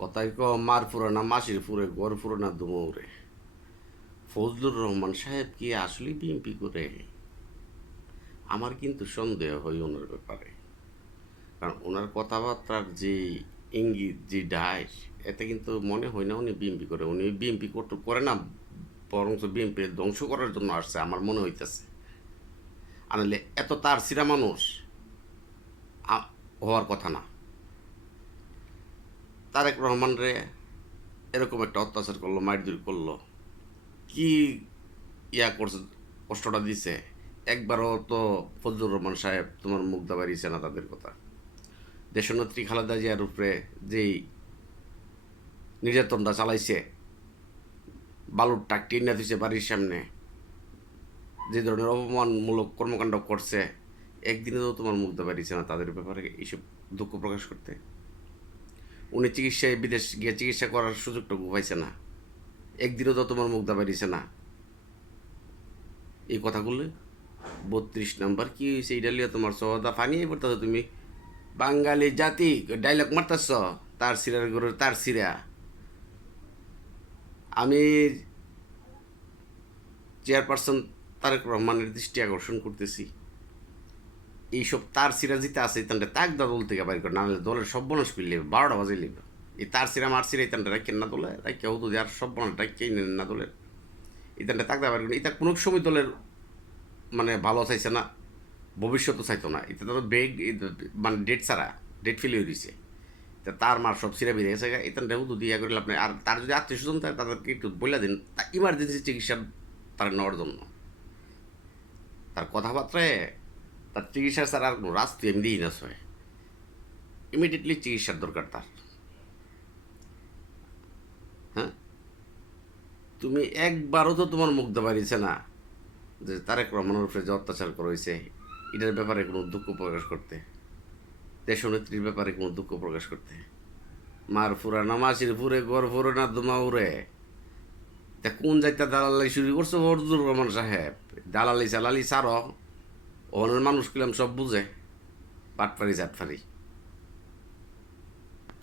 কথায় ক মার ফুরে না মাসির ফুরে ঘর ফুরে না দুমৌরে। ফজলুর রহমান সাহেব কি আসলেই বিএনপি করে? আমার কিন্তু সন্দেহ হয় ওনার ব্যাপারে। কারণ ওনার কথাবার্তার যে ইঙ্গিত যে ডাইস, এতে কিন্তু মনে হয় না উনি বিএনপি করে। উনি বিএনপি করে না, বরঞ্চ বিএনপি ধ্বংস করার জন্য আসছে আমার মনে হইতেছে। আনলে এত তার সিরা মানুষ হওয়ার কথা না। তারেক রহমান রে এরকম একটা অত্যাচার করলো, মারধর করলো, কি করছে, কষ্টটা দিছে। একবারও তো ফজলুর রহমান সাহেব তোমার মুখ দাবাড়িয়েছে না তাদের কথা। দেশনেত্রী খালেদা জিয়ার উপরে যেই নির্যাতনটা চালাইছে, বালুর টাক টিন্না দিছে বাড়ির সামনে, যে ধরনের অপমানমূলক কর্মকাণ্ড করছে, একদিনে তো তোমার মুখ দাবাড়িয়েছে না তাদের ব্যাপারে এইসব দুঃখ প্রকাশ করতে। উনি চিকিৎসায় বিদেশ গিয়ে চিকিৎসা করার সুযোগটুকু পাইছে না, একদিনও তো তোমার মুখ দাবাড়িয়েছে না এই কথাগুলো। 32 নাম্বার কি হয়েছে এটা লিয়ে তোমার সহদা ফানিয়ে পড়তেছ তুমি। বাঙালি জাতি ডাইলগ মারতেছ, তার সিরার গরুর তার সিরা। আমি চেয়ারপারসন তারেক রহমানের দৃষ্টি আকর্ষণ করতেছি, এইসব তার সিরা জিতে আছে ইতানটা তাক দা দল থেকে বাইর করে, নাহলে দলের সব বনস করলে 12টা বাজে লিখবে। এই তার সিরা মার সিরা ইতানটা রাখেন না দলে, রাখিয়া হতো আর সব বনস রাখিয়াই নেন না দলের। ইতানটা তাক দা বাইর করে, এটা কোনো সময় দলের মানে ভালো চাইছে না, ভবিষ্যতও চাইতো না। এটা তো বেগ মানে ডেট ছাড়া, ডেট ফেলে দিয়েছে। তা তার মার সব সিরা বেরিয়ে গেছে, এটা উদু দিয়া করলে আপনি। আর তার যদি আত্মীয় স্বজন থাকে তাদেরকে একটু বলে দিন ইমার্জেন্সি চিকিৎসা তার নেওয়ার জন্য। তার কথাবার্তায় তার চিকিৎসা ছাড়া আর কোনো রাস্তা এমনিই না হয়। ইমিডিয়েটলি চিকিৎসার দরকার তার। হ্যাঁ, তুমি একবারও তো তোমার মুখ দাবাড়িয়েছে না যে তারেক রহমানের উপরে যে অত্যাচার করা হয়েছে এটার ব্যাপারে কোনো দুঃখ প্রকাশ করতে, দেশনেত্রীর ব্যাপারে কোনো দুঃখ প্রকাশ করতে। মার ফুরা না মাসির ফুরে ঘর ফুরে না দুমা উড়ে। তা কোন যাইতে দালালি শুরু করছো ফজলুর রহমান সাহেব? দালালি চালালি সার, ওনের মানুষ কিলাম সব বুঝে, বাটফারি চাটফারি।